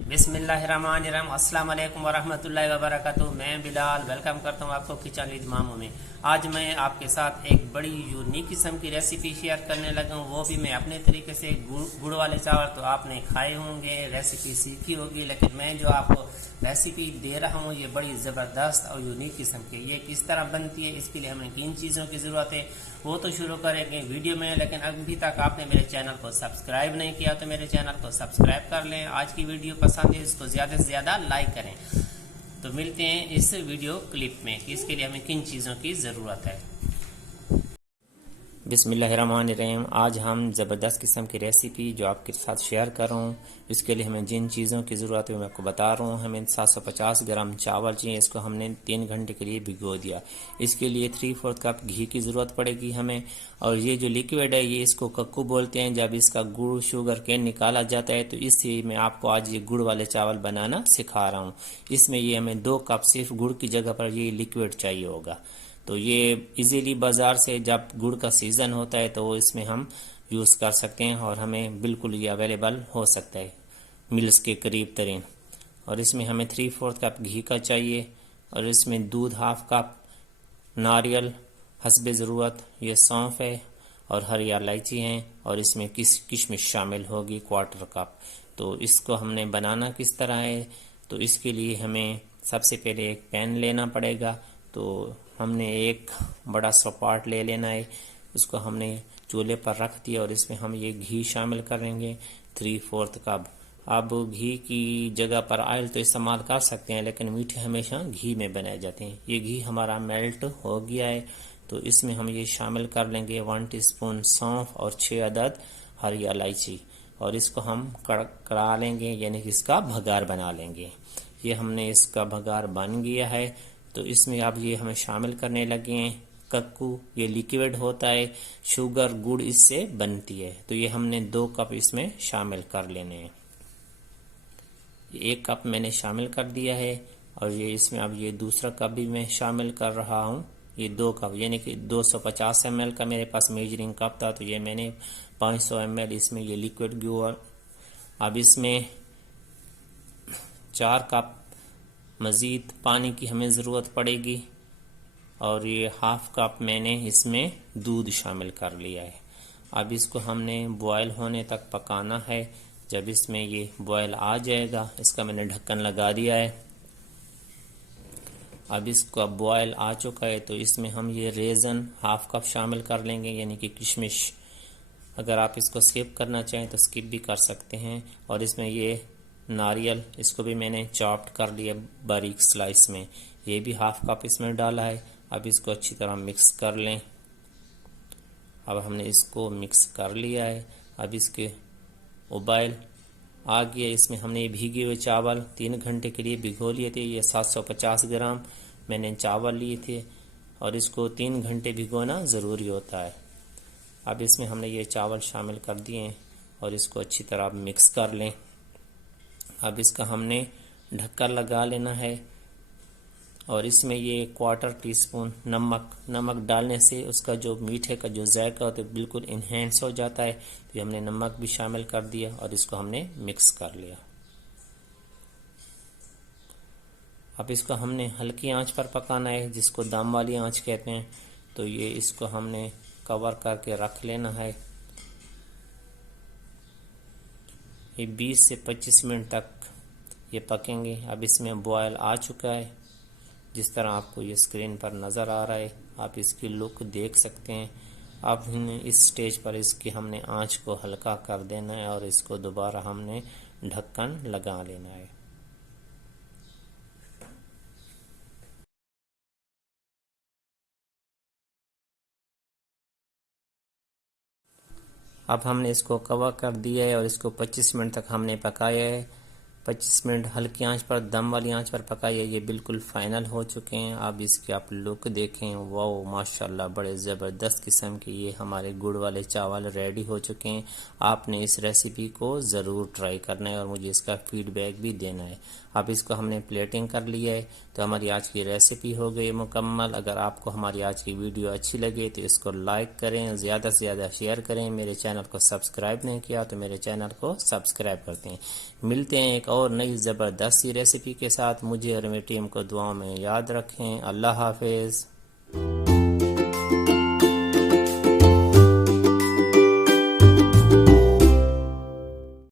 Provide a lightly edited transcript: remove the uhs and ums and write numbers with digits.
बिस्मिल्लाहिर्रहमानिर्रहीम। अस्सलाम वालेकुम वरहमतुल्लाहि वबरकातुहू। मैं बिलाल वेलकम करता हूँ आपको किचन विद मामू में। आज मैं आपके साथ एक बड़ी यूनिक किस्म की रेसिपी शेयर करने लगा हूँ, वो भी मैं अपने तरीके से। गुड़ वाले चावल तो आपने खाए होंगे, रेसिपी सीखी होगी, लेकिन मैं जो आपको रेसिपी दे रहा हूँ ये बड़ी ज़बरदस्त और यूनिक किस्म की। ये किस तरह बनती है, इसके लिए हमें किन चीज़ों की ज़रूरत है वो तो शुरू करेंगे वीडियो में। लेकिन अभी तक आपने मेरे चैनल को सब्सक्राइब नहीं किया तो मेरे चैनल को सब्सक्राइब कर लें। आज की वीडियो पसंद है इसको ज़्यादा से ज़्यादा लाइक करें। तो मिलते हैं इस वीडियो क्लिप में कि इसके लिए हमें किन चीज़ों की ज़रूरत है। बिस्मिल्लाहिर्रहमानिर्रहीम। आज हम ज़बरदस्त किस्म की रेसिपी जो आपके साथ शेयर कर रहा हूँ, इसके लिए हमें जिन चीज़ों की ज़रूरत है मैं आपको बता रहा हूँ। हमें 750 ग्राम चावल चाहिए, इसको हमने 3 घंटे के लिए भिगो दिया। इसके लिए 3/4 कप घी की ज़रूरत पड़ेगी हमें। और ये जो लिक्विड है ये इसको कक्कू बोलते हैं। जब इसका गुड़ शुगर केन निकाला जाता है तो इससे मैं आपको आज ये गुड़ वाले चावल बनाना सिखा रहा हूँ। इसमें ये हमें 2 कप सिर्फ गुड़ की जगह पर ये लिक्विड चाहिए होगा। तो ये इजीली बाज़ार से जब गुड़ का सीज़न होता है तो इसमें हम यूज़ कर सकते हैं और हमें बिल्कुल ये अवेलेबल हो सकता है मिल्स के करीब तरीन। और इसमें हमें 3/4 कप घी का चाहिए। और इसमें दूध 1/2 कप, नारियल हस्बे ज़रूरत, ये सौंफ है और हरी इलायची हैं। और इसमें किशमिश शामिल होगी 1/4 कप। तो इसको हमने बनाना किस तरह है, तो इसके लिए हमें सबसे पहले एक पैन लेना पड़ेगा। तो हमने एक बड़ा सा पार्ट ले लेना है, उसको हमने चूल्हे पर रख दिया और इसमें हम ये घी शामिल करेंगे 3/4 कप। अब घी की जगह पर ऑयल तो इस्तेमाल कर सकते हैं, लेकिन मीठे हमेशा घी में बनाए जाते हैं। ये घी हमारा मेल्ट हो गया है, तो इसमें हम ये शामिल कर लेंगे 1 टीस्पून सौंफ और 6 अदद हरी इलायची। और इसको हम कड़ा लेंगे, यानी कि इसका भगार बना लेंगे। ये हमने इसका भगार बन गया है, तो इसमें अब ये हमें शामिल करने लगे हैं कक्कू। ये लिक्विड होता है, शुगर गुड़ इससे बनती है। तो ये हमने 2 कप इसमें शामिल कर लेने हैं। 1 कप मैंने शामिल कर दिया है और ये इसमें अब ये दूसरा कप भी मैं शामिल कर रहा हूँ। ये 2 कप यानी कि 250 ml का मेरे पास मेजरिंग कप था, तो ये मैंने 500 ml इसमें ये लिक्विड गुड़। अब इसमें 4 कप मज़ीद पानी की हमें ज़रूरत पड़ेगी। और ये 1/2 कप मैंने इसमें दूध शामिल कर लिया है। अब इसको हमने बॉयल होने तक पकाना है। जब इसमें ये बॉयल आ जाएगा, इसका मैंने ढक्कन लगा दिया है। अब इसका बॉयल आ चुका है, तो इसमें हम ये रेज़न 1/2 कप शामिल कर लेंगे, यानी कि किशमिश। अगर आप इसको स्किप करना चाहें तो स्किप भी कर सकते हैं। और इसमें ये नारियल, इसको भी मैंने चॉप्ड कर लिया बारीक स्लाइस में, ये भी 1/2 कप इसमें डाला है। अब इसको अच्छी तरह मिक्स कर लें। अब हमने इसको मिक्स कर लिया है। अब इसके उबाल आ गया, इसमें हमने भीगे हुए चावल 3 घंटे के लिए भिगो लिए थे। ये 750 ग्राम मैंने चावल लिए थे और इसको 3 घंटे भिगोना ज़रूरी होता है। अब इसमें हमने ये चावल शामिल कर दिए हैं और इसको अच्छी तरह मिक्स कर लें। अब इसका हमने ढक्कन लगा लेना है और इसमें ये 1/4 टीस्पून नमक डालने से उसका जो मीठे का जो जायका होता है बिल्कुल इन्हेंस हो जाता है। तो ये हमने नमक भी शामिल कर दिया और इसको हमने मिक्स कर लिया। अब इसको हमने हल्की आंच पर पकाना है, जिसको दम वाली आंच कहते हैं। तो ये इसको हमने कवर करके रख लेना है। ये 20 से 25 मिनट तक ये पकेंगे। अब इसमें बॉयल आ चुका है, जिस तरह आपको ये स्क्रीन पर नज़र आ रहा है, आप इसकी लुक देख सकते हैं। अब इस स्टेज पर इसकी हमने आंच को हल्का कर देना है और इसको दोबारा हमने ढक्कन लगा लेना है। अब हमने इसको कवर कर दिया है और इसको 25 मिनट तक हमने पकाया है। 25 मिनट हल्की आंच पर, दम वाली आंच पर पकाइए। ये बिल्कुल फाइनल हो चुके हैं। अब इसकी आप लुक देखें, वाओ माशाल्लाह, बड़े ज़बरदस्त किस्म के ये हमारे गुड़ वाले चावल रेडी हो चुके हैं। आपने इस रेसिपी को ज़रूर ट्राई करना है और मुझे इसका फीडबैक भी देना है। अब इसको हमने प्लेटिंग कर लिया है, तो हमारी आज की रेसिपी हो गई मुकम्मल। अगर आपको हमारी आज की वीडियो अच्छी लगे तो इसको लाइक करें, ज़्यादा से ज़्यादा शेयर करें। मेरे चैनल को सब्सक्राइब नहीं किया तो मेरे चैनल को सब्सक्राइब करते हैं। मिलते हैं एक और नई ज़बरदस्त सी रेसिपी के साथ मुझे और मेरी टीम को दुआओं में याद रखें। अल्लाह हाफिज़।